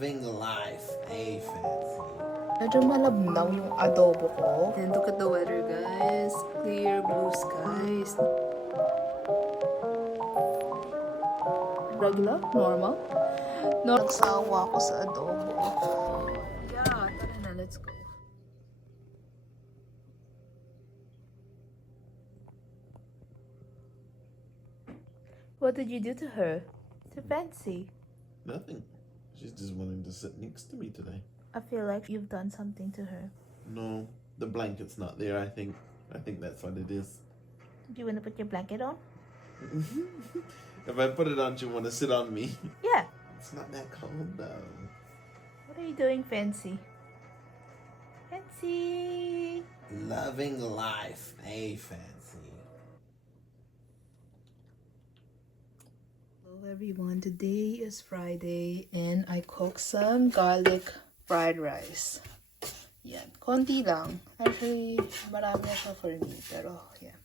Living life, a fancy. Medyo malabnaw yung adobo ko. And look at the weather, guys. Clear blue skies. Regular? Normal? No, nagsawa ako sa adobo. Yeah, tara na, let's go. What did you do to her? To Fancy? Nothing. She's just wanting to sit next to me today. I feel like you've done something to her. No, the blanket's not there, I think. I think that's what it is. Do you want to put your blanket on? If I put it on, she'll want to sit on me. Yeah. It's not that cold, though. What are you doing, Fancy? Fancy! Loving life, a fancy. Hello everyone, today is Friday and I cooked some garlic fried rice. Yan, konti lang. Actually, marami na siya for me, pero yan.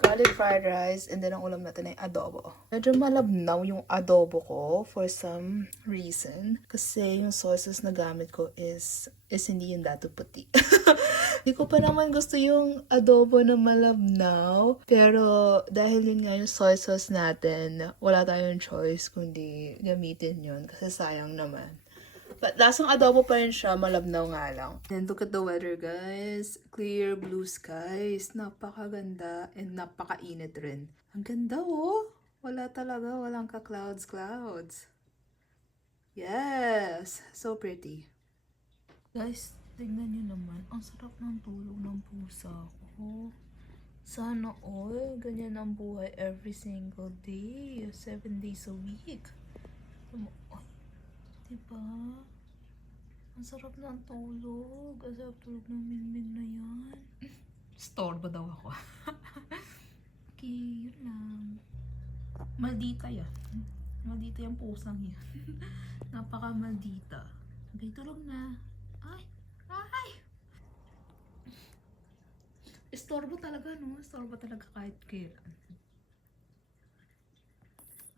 Garlic fried rice and then ang ulam natin ay adobo. Medyo malabnaw yung adobo ko for some reason. Kasi yung sauces na gamit ko is hindi yung dato puti. Hindi ko pa naman gusto yung adobo na malabnaw. Pero dahil yun nga yung soy sauce natin, wala tayong choice kundi gamitin yun. Kasi sayang naman. But lasang adobo pa rin siya, malabnaw nga lang. And look at the weather, guys. Clear blue skies. Napakaganda and napakainit rin. Ang ganda, oh. Wala talaga, walang ka-clouds. Yes, so pretty. Guys, tignan nyo naman. Ang sarap ng tulog ng pusa ko. Sana all, ganyan ang buhay every single day. 7 days a week. Diba? Ang sarap ng tulog. Ang sarap tulog ng Minmin na yan. Store ba daw ako? Okay, yun lang. Maldita yan. Maldita yung pusang yan. Napaka-maldita. Okay, tulog na. Ay! Istorbo talaga, no? Istorbo talaga kahit kailan.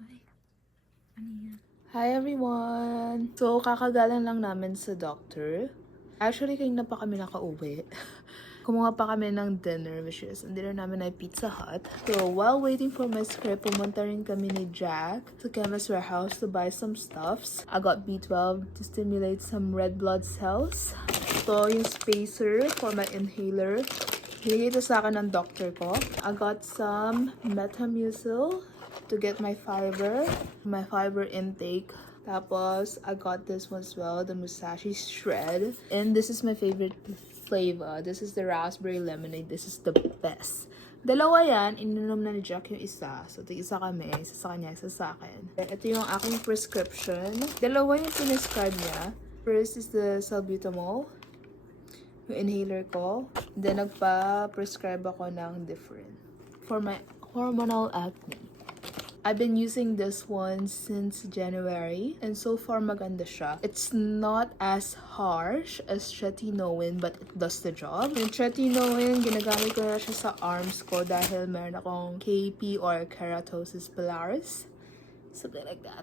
Ay, ano yan? Hi everyone! So, kakagaling lang namin sa doctor. Actually, kanina pa kami nakauwi. Kumuha pa kami ng dinner, which is, ang dinner namin ay Pizza Hut. So, while waiting for my script, pumunta rin kami ni Jack to Chemist Warehouse to buy some stuffs. I got B12 to stimulate some red blood cells. Ito yung spacer for my inhaler. Hinigay ito sa akin ng doctor ko. I got some Metamucil to get my fiber intake. Tapos, I got this one as well, the Musashi Shred. And this is my favorite flavor. This is the raspberry lemonade. This is the best. Dalawa yan, ininom na ni Jack yung isa. So, tig-isa kami. Isa sa kanya, isa sa akin. Ito yung aking prescription. Dalawa yung sinescribe niya. First is the salbutamol. Yung inhaler ko. Then, nagpa-prescribe ako ng different. For my hormonal acne. I've been using this one since January and so far maganda siya. It's not as harsh as Tretinoin but it does the job. Yung Tretinoin, ginagamit ko na siya sa arms ko dahil meron akong KP or keratosis pilaris. Something like that.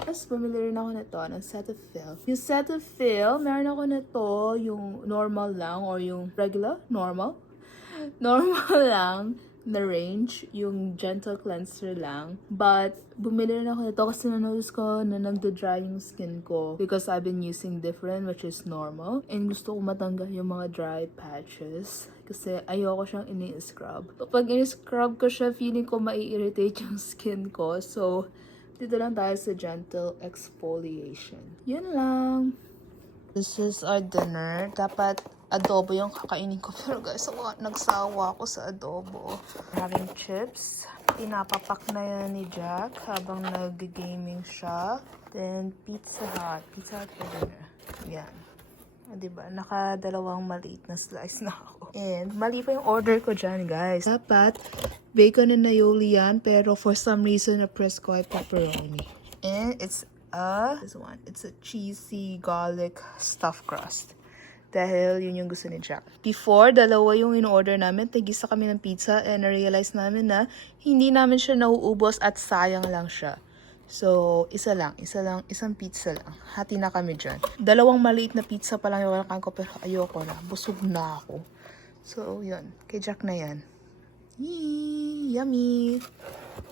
Tapos bumili rin ako nito ng Cetaphil. Yung Cetaphil, meron ako nito yung normal lang or yung regular, normal lang na range, yung gentle cleanser lang. But, bumili rin ako nito kasi na-notice ko na nagda-dry yung skin ko because I've been using different, which is normal. And gusto ko matanggal yung mga dry patches kasi ayoko siyang ini-scrub. Kapag ini-scrub ko siya, feeling ko mai-irritate yung skin ko. So, dito lang tayo sa gentle exfoliation. Yun lang. This is our dinner. Dapat adobo yung kakainin ko. Pero guys, nagsawa ako sa adobo. Having chips. Pinapapak na yan ni Jack habang nag-gaming siya. Then, Pizza Hut. Pizza Hut for dinner. Yan. O, diba? Nakadalawang maliit na slice na ako. And, mali pa yung order ko dyan, guys. Dapat, bacon and aioli yan. Pero for some reason, na-press ko ay pepperoni. And, it's this one. It's a cheesy garlic stuffed crust. Dahil yun yung gusto ni Jack. Before, dalawa yung in-order namin. Tigisa kami ng pizza and na-realize namin na hindi namin siya nauubos at sayang lang siya. So, isang pizza lang. Hati na kami dyan. 2 maliit na pizza pa lang yung kinakain ko, pero ayoko na. Busog na ako. So, yun. Kay Jack na yan. Yee, yummy!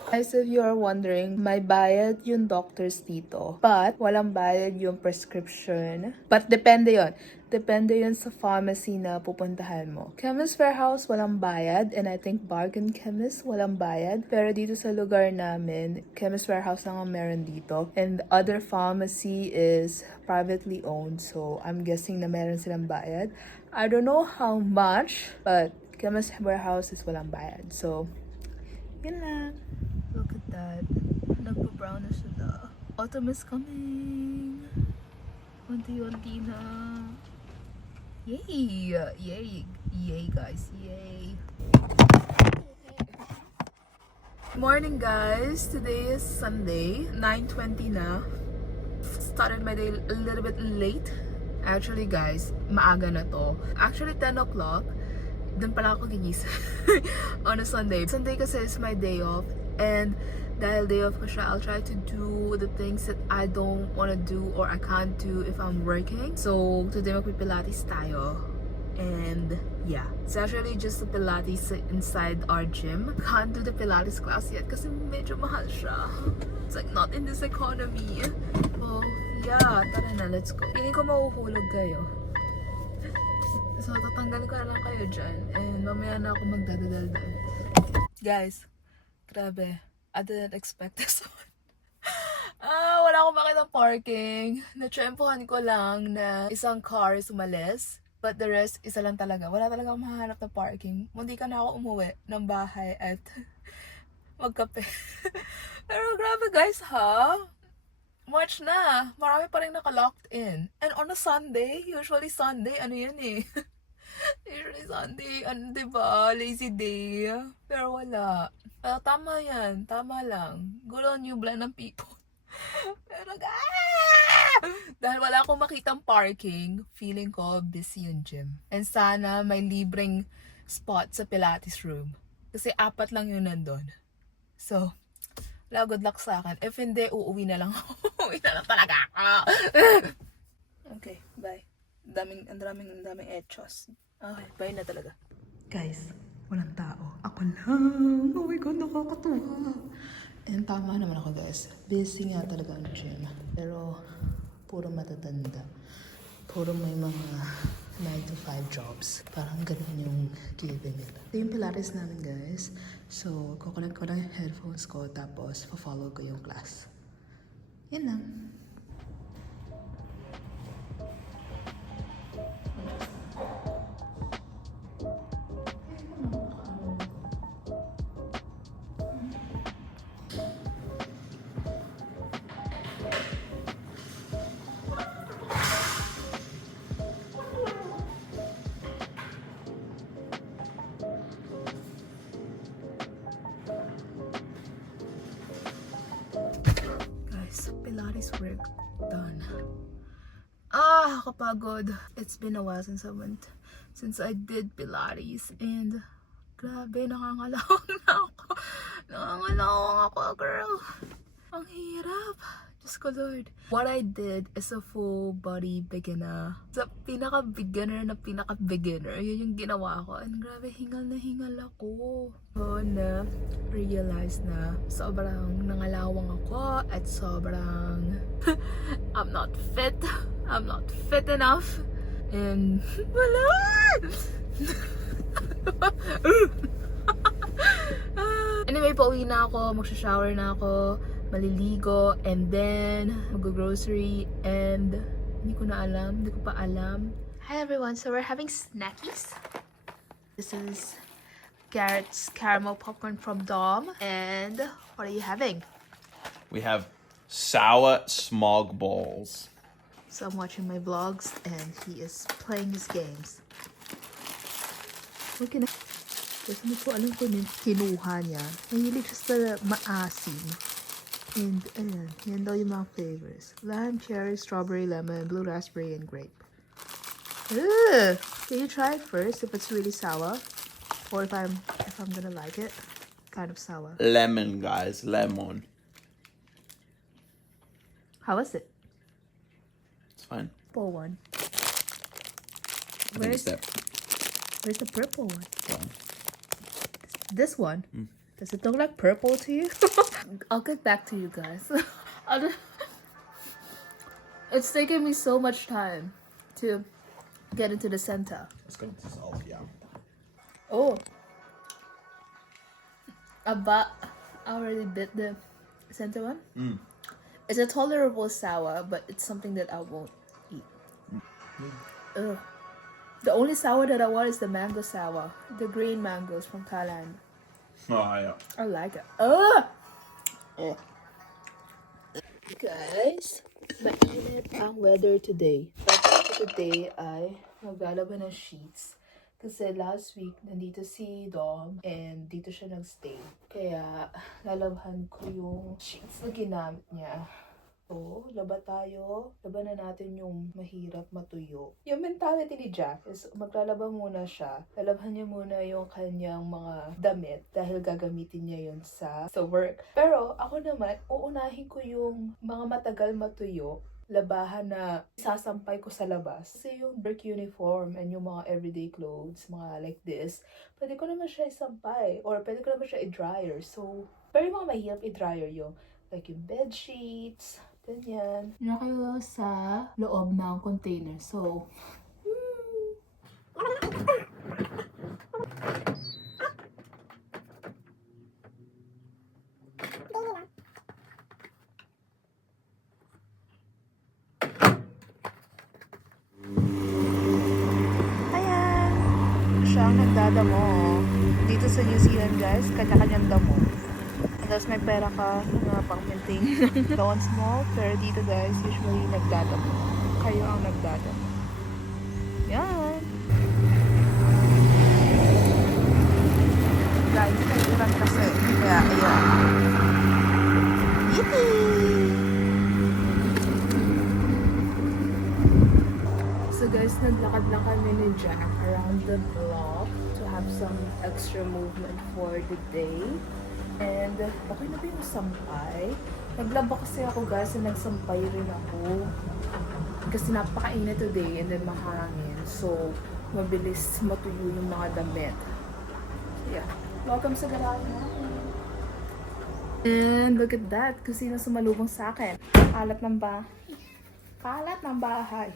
Guys, if you are wondering, may bayad yung doctors dito. But, walang bayad yung prescription. But, depende yon. Depende yun sa pharmacy na pupuntahan mo. Chemist Warehouse, walang bayad. And I think Bargain Chemist, walang bayad. Pero dito sa lugar namin, Chemist Warehouse lang ang meron dito. And the other pharmacy is privately owned. So, I'm guessing na meron silang bayad. I don't know how much, but Chemist Warehouse is walang bayad. So, yun lang. Look at that. Nagpa-brown na siya. Autumn is coming. Unti-unti na. Yay! Yay! Yay, guys. Yay! Morning, guys. Today is Sunday. 9:20 na. Started my day a little bit late. Actually, guys, maaga na to. Actually, 10 o'clock. Doon pala ako gigising on a Sunday. Sunday kasi is my day off. And dahil day off ko siya, I'll try to do the things that I don't want to do or I can't do if I'm working. So, today magpipilates tayo. And yeah, it's actually just the Pilates inside our gym. Can't do the Pilates class yet kasi medyo mahal siya. It's like not in this economy. Oh, yeah, tara na, let's go. Hindi ko mahuhulog kayo. So, tatanggal ko na lang kayo dyan. And mamaya na ako magdadadal-dal. Guys, grabe. I didn't expect this one. Wala akong makitang parking. Na-tsempohan ko lang na isang car is umalis. But the rest, isa lang talaga. Wala talaga akong mahanap na parking. Mundi ka na ako umuwi ng bahay at magkape. Pero grabe guys, ha? March na. Marami pa rin naka-locked in. And on a Sunday, usually Sunday, ano yan eh. Usually Sunday, ano diba, lazy day. Pero wala. Tama yan, tama lang. Good on you, blind ng people. Pero dahil wala akong makitang parking, feeling ko busy yung gym. And sana may libreng spot sa Pilates room. Kasi 4 lang yun nandun. So, wala, good luck sa akin. If hindi, uuwi na lang ako. Uuwi na lang talaga ako. Okay, bye. Ang daming etchos. Okay, bye na talaga. Guys, walang tao. Ako lang. Oh my God, nakakatuwa. And tama naman ako guys. Busy nga talaga ang gym. Pero, puro matatanda. Puro may mga 9 to 5 jobs. Parang ganun yung giving nila. Ito yung Pilates namin guys. So, kukulat ko lang yung headphones ko. Tapos, follow ko yung class. Yan lang. Pilates work done. Kapagod. It's been a while since I did Pilates and grabe, nakangalawang na ako. Nakangalawang ako, girl. Ang hirap. Diyos ko, Lord. What I did is a full body beginner. Sa pinaka-beginner, yun yung ginawa ko. And grabe, hingal na hingal ako. So, na-realize na sobrang nangalawang ako at sobrang I'm not fit. I'm not fit enough. And wala! Anyway, pauwi na ako, magsha-shower na ako, maliligo, and then mag-grocery, and hindi ko pa alam. Hi everyone, so we're having snackies. This is Garrett's caramel popcorn from Dom, and what are you having? We have sour smog balls. So I'm watching my vlogs, and he is playing his games. Okay na. Kasi hindi ko alam kung kinuha niya. Mahilig siya sa maasim. And, ayan. Yan daw yung mga flavors. Lime, cherry, strawberry, lemon, blue raspberry, and grape. Ugh! Can you try it first if it's really sour? Or if I'm gonna like it? Kind of sour. Lemon, guys. Lemon. How was it? It's fine. Purple one. I think it's that. Where's the purple one? Well, This one? Does it look like purple to you? I'll get back to you guys. It's taking me so much time to get into the center. it's going to dissolve, yeah. Oh. I already bit the center one. It's a tolerable sour, but it's something that I won't eat. Ugh. The only sour that I want is the mango sour. The green mangoes from Thailand. Oh, yeah. I like it. Ugh! Guys, mainit ang weather today. Pagka today ay maglalaba ng sheets. Kasi last week, nandito si Dom and dito siya nagstay. Kaya, lalabhan ko yung sheets na ginamit niya. So, laba tayo. Laba na natin yung mahirap matuyo. Yung mentality ni Jack is maglalaba muna siya. Lalabhan niya muna yung kanyang mga damit dahil gagamitin niya yun sa work. Pero ako naman, uunahin ko yung mga matagal matuyo. Labahan na isasampay ko sa labas. Kasi yung work uniform and yung mga everyday clothes, mga like this, pwede ko naman siya isampay or pwede ko naman siya i-dryer. So, pero yung mga mahirap i-dryer yung like yung bed sheets, ganyan. Yun kayo sa loob ng container. So, ayan! Siya ang nagdadamo. Dito sa New Zealand, guys, kanya-kanyang damo. Tapos may pera ka na pang-maintain ng lawns mo. Pero dito, guys, usually nagdadamo. Kayo ang nagdadamo. Yan! Guys, may ulan kasi. Kaya, ayan. Yippee! So guys, naglakad lang kami ni Jack around the block to have some extra movement for the day. And okay na ba yung sampay? Naglaba kasi ako guys and nagsampay rin ako. Kasi napakainit today and then mahangin. So, mabilis matuyo yung mga damit. So yeah, welcome sa garahe natin. And look at that, kung sino sumalubong sa akin. Kalat ng bahay. Kalat ng bahay.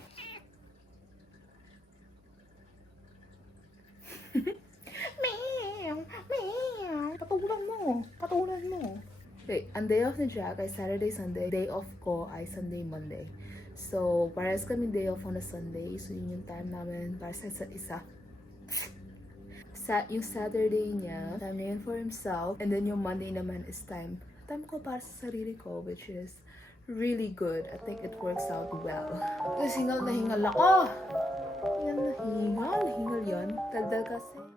Meow, meow. Patulan mo. Okay, ang day off ni Jack ay Saturday, Sunday. Day off ko ay Sunday, Monday. So, parehas kami day off on a Sunday. So, yun yung time namin para sa isa't isa. Yung Saturday niya, time niya yun for himself. And then yung Monday naman is time ko para sa sarili ko, which is really good. I think it works out well. Kasi hingal na hingal ako. Hingal na hingal. Hingal yun. Daldal kasi.